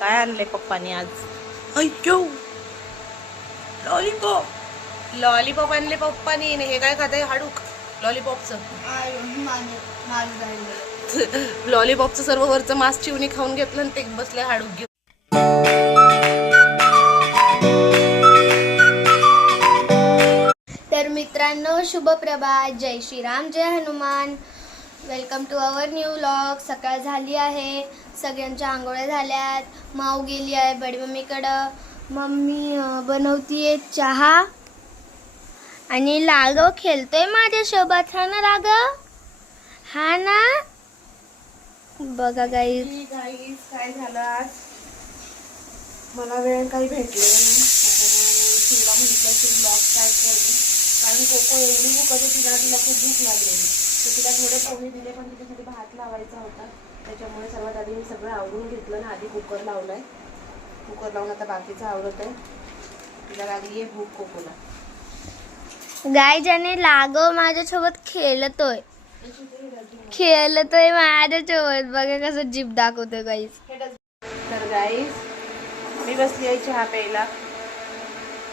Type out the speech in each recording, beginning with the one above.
काय आणले पप्पानी आज? अय्यो लॉलीपॉप. लॉलीपॉप आणले पप्पानी. हे काय खाते? हाडूक लॉलीपॉपचं. लॉलीपॉपचं सर्व वरचं मांस चिवणी खाऊन घेतलं आणि ते बसले हाडूक घेऊन. तर मित्रांनो, शुभ प्रभात. जय श्रीराम, जय Hanuman. Welcome to our new vlog. सकाळ झाली आहे, सगळ्यांच्या आंघोळ्या झाल्यात. माऊ गेली आहे बडी मम्मीकडं. मम्मी बनवतीये चहा आणि लागव खेळतोय माझ्यासोबत. हा ना राघव? हा ना. बघा गाईस काय झालं आज, मला वेळ काही भेटलेला नाही. तिला म्हटलं की ब्लॉग स्टार्ट करते, कारण कोको एवढी भूकत होती ना, तिला खूप भूक लागलेली. तर तिला थोडे पोहे दिले, पण तिच्यासाठी भात लावायचा होता. त्याच्यामुळे सर्वात आधी मी सगळं आवरून घेतलं ना. आधी कुकर लावलाय. कुकर लावून आता बाकीचं आवरत आहे. तिला लागली आहे भूक कोकोला. गाय ज्याने लागव माझ्यासोबत खेळतोय माझ्यासोबत. बघा कसं जीभ दाखवतोय गाईस. तर गाईस, मी बसली आहे चहा प्यायला.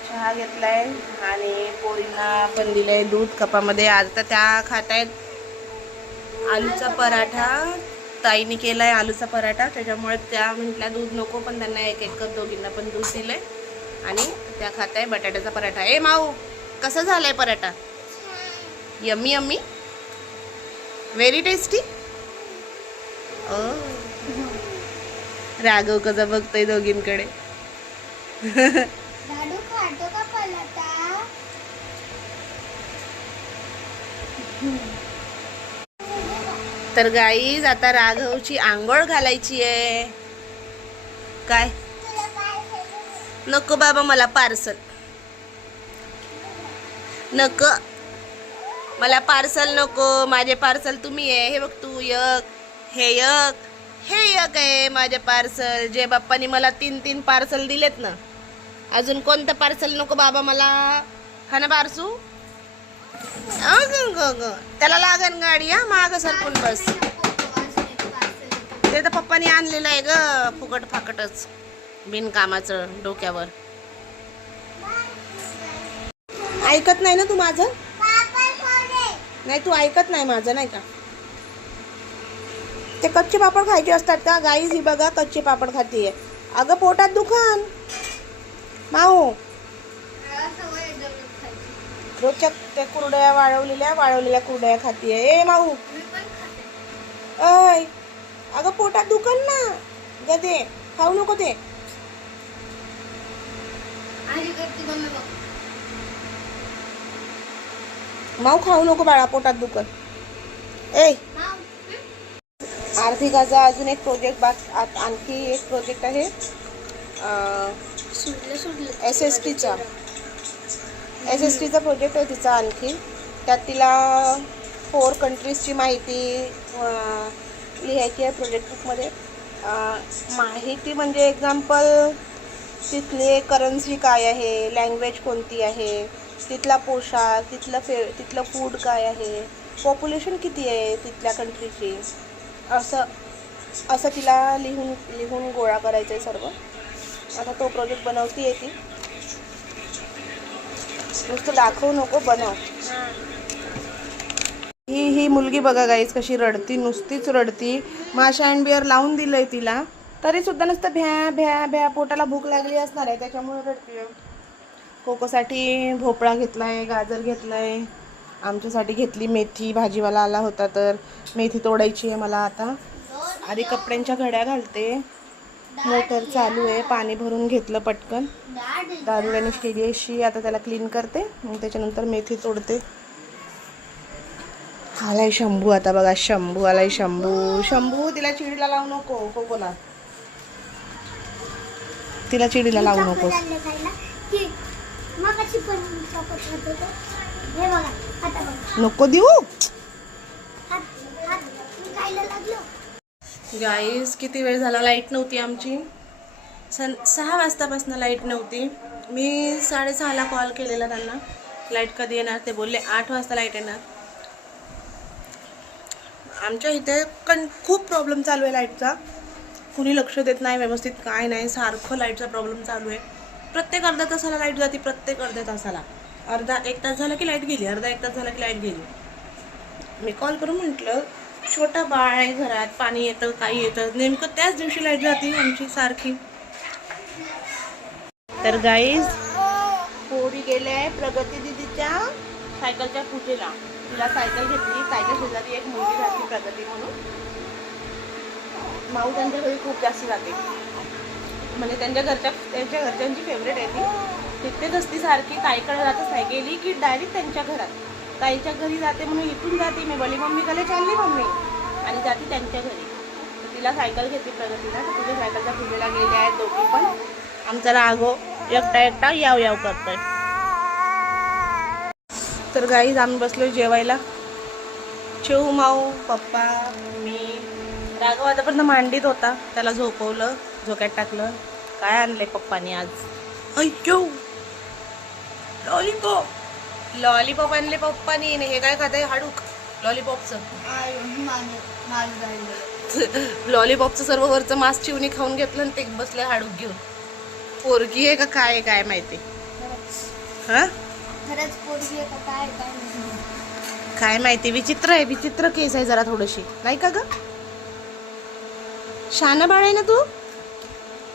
चहा घेतलाय आणि पोरींना पण दिलंय दूध कपामध्ये. आज तर त्या खात आहेत आलूचा पराठा. ताईने केलाय आलूचा पराठा, त्याच्यामुळे त्या म्हटल्या दूध नको, पण त्यांना एक एक कप दोघींना पण दूध दिलंय. आणि त्या खात आहे बटाट्याचा पराठा. ए माऊ, कसा झालाय paratha? Yummy yummy, very tasty. Raghav कसा बघतोय दोघींकडे. तर गाईज, आता राघवची आंघोळ घालायची आहे. काय नको बाबा, मला पार्सल नको, मला पार्सल नको. माझे पार्सल तुम्ही आहे. हे बघ, तू एक, हे एक, हे एक आहे माझे पार्सल. जे बाप्पानी मला 3 पार्सल दिलेत ना. अजून कोणतं पार्सल नको बाबा मला? हा ना बारसू? त्याला लागन गाडी. हा, माग सरकून बस. ते तर पप्पानी आणलेलं आहे ग, फुकट फाकटच, बिनकामाचं डोक्यावर. ऐकत नाही ना तू माझं? नाही, तू ऐकत नाही माझं, नाही का? ते कच्चे पापड खायचे असतात का गाईज? ही बघा, कच्चे पापड खातीये. अगं पोटात दुखान माऊ. रोजच्या त्या कुरड्या वाळवलेल्या कुरड्या खातीये. ए माऊ, अय अगं पोटात दुखन ना गदे, खाऊ नको ते. माऊ खाऊ नको बाळा, पोटात दुखन. ए आर्थिकाचा अजून एक प्रोजेक्ट आणखी एक प्रोजेक्ट आहे SSTचा प्रोजेक्ट आहे तिचा आणखी. त्यात तिला 4 कंट्रीजची माहिती लिहायची आहे प्रोजेक्ट बुकमध्ये. माहिती म्हणजे एक्झाम्पल, तिथले करन्सी काय आहे, लँग्वेज कोणती आहे, तिथला पोशाख, तिथलं फूड काय आहे, पॉप्युलेशन किती आहे तिथल्या कंट्रीची, असं तिला लिहून गोळा करायचं आहे सर्व. आता तो प्रोजेक्ट बनवती आहे ती. नुसतं दाखवू नको, बनव. ही मुलगी बघा गाईज कशी रडती, नुसतीच रडती. माशा अँड बिअर लावून दिलंय तिला, तरी सुद्धा नुसतं भ्या भ्या भ्या. पोटाला भूक लागली असणार आहे, त्याच्यामुळे रडते. कोकोसाठी भोपळा घेतलाय, गाजर घेतलाय, आमच्यासाठी घेतली मेथी. भाजीवाला आला होता तर मेथी तोडायची आहे मला. आता आधी कपड्यांच्या घड्या घालते. मोटर चालू आहे, पाणी भरून घेतलं पटकन. दारुड्याने केली अशी. आता त्याला क्लीन करते, मग त्याच्यानंतर मेथी तोडते. आलाय शंभू. आता बघा, शंभू आलाय. शंभू तिला चिडीला लावू नको. कोकोला तिला चिडीला लावू नको. नको देऊ. गाईस, किती वेळ झाला लाईट नव्हती आमची. 6 वाजतापासून लाईट नव्हती. मी 6:30ला कॉल केलेला त्यांना, लाईट कधी येणार. ते बोलले 8 वाजता लाईट येणार. आमच्या इथे खूप प्रॉब्लेम चालू आहे लाईटचा. कुणी लक्ष देत नाही व्यवस्थित, काय नाही, सारखं लाईटचा प्रॉब्लेम चालू आहे. प्रत्येक अर्ध्या तासाला लाईट जाते, प्रत्येक अर्ध्या तासाला. एक तास झाला की लाईट गेली, एक तास झाला की लाईट गेली. मी कॉल करून म्हटलं छोटा बाळ आहे घरात, पाणी येतं काही येतं, नेमकं त्याच दिवशी लाईट जाते आमची सारखी. तर गाईज पोरी गेल्या प्रगती दीदीच्या सायकलच्या पूजेला. तिला सायकल घेतली. ताईच्या शेजारी एक मुलगी राहते प्रगती म्हणून. माऊ त्यांच्या घरी खूप जास्त जाते, म्हणजे त्यांच्या घरच्यांची फेवरेट आहे ती. तिथेच असती सारखी. ताईकडे जातच नाही, गेली की डायरेक्ट त्यांच्या घरात. ताईच्या घरी जाते म्हणून इथून जाते मी बोली मम्मीकडे चालली मम्मी, आणि जाते त्यांच्या घरी. तर तिला सायकल घेतली प्रगतीला. तर तुझ्या सायकलच्या पूजेला गेले आहेत दोघी पण. आमचा राघव एकटा याव करतोय. तर गाईज आम्ही बसलोय जेवायला. चिऊ, माऊ, पप्पा, मी. राघव आतापर्यंत मांडीत होता, त्याला झोपवलं, झोक्यात टाकलं. काय आणलंय पप्पानी आज? अय्यो लॉलीपॉप आणले पप्पानी. हे काय खात आहे? हाडूक लॉलीपॉपचं. लॉलीपॉपचं सर्व वरचं मांस चिवणी खाऊन घेतलं आणि ते बसले हाडूक घेऊन. पोरगी आहे का काय काय माहिती. हा खरंच पोरगी आहे का काय काय माहिती. विचित्र आहे, विचित्र केस आहे जरा थोडीशी, नाही का ग? शाना बाळ आहे ना तू.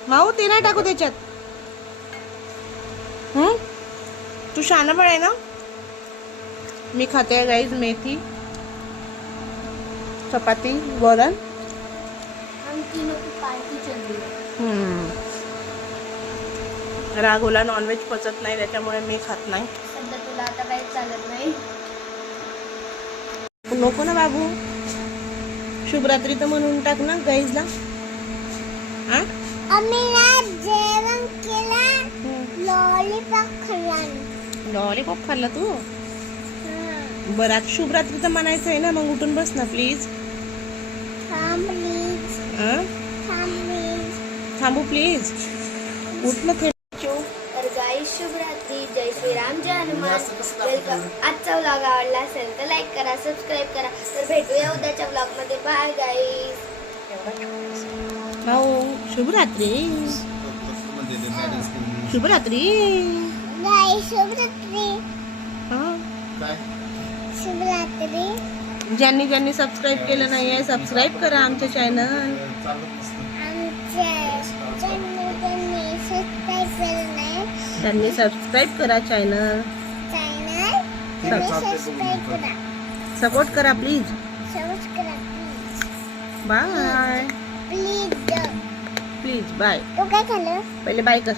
माऊ ते नाही टाकू त्याच्यात. तू शाना बाळ आहे ना. मी खाते गाईज मेथी, चपाती, वरण. हम तीनों की पार्टी चल रही है. राघवला नॉनव्हेज पचत नाही, त्याच्यामुळे मी खात नाही. सध्या तुला आता काही चालत नाही. नको ना बाबू. शुभरात्री तर म्हणून टाक ना गाईजला. आम्ही जेवण केलं, लॉलीपॉप खाल्ला. लॉलीपॉप खाल्ला तू? बरं आता शुभरात्री तर म्हणायचं आहे ना, मग उठून बस ना प्लीज. थांबू प्लीज. उठ ना थेट. तर गाईज शुभरात्री, जय श्रीराम, जय हनुमान. वेलकम. आजचा व्लॉग आवडला असेल तर लाईक करा, सबस्क्राईब करा. तर भेटूया उद्याच्या व्लॉग मध्ये. Bye guys. शुभरात्री. शुभरात्री. शुभरात्री. ज्यांनी सबस्क्राईब केलं नाही आहे सबस्क्राईब करा आमचं चॅनल. त्यांनी सबस्क्राईब करा चॅनल. सपोर्ट करा प्लीज. Bye please. बाय. तू काय खाल्लं? पहिले बाय कर.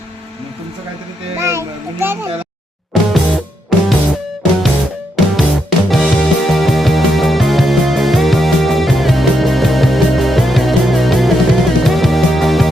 तुमचं काहीतरी ते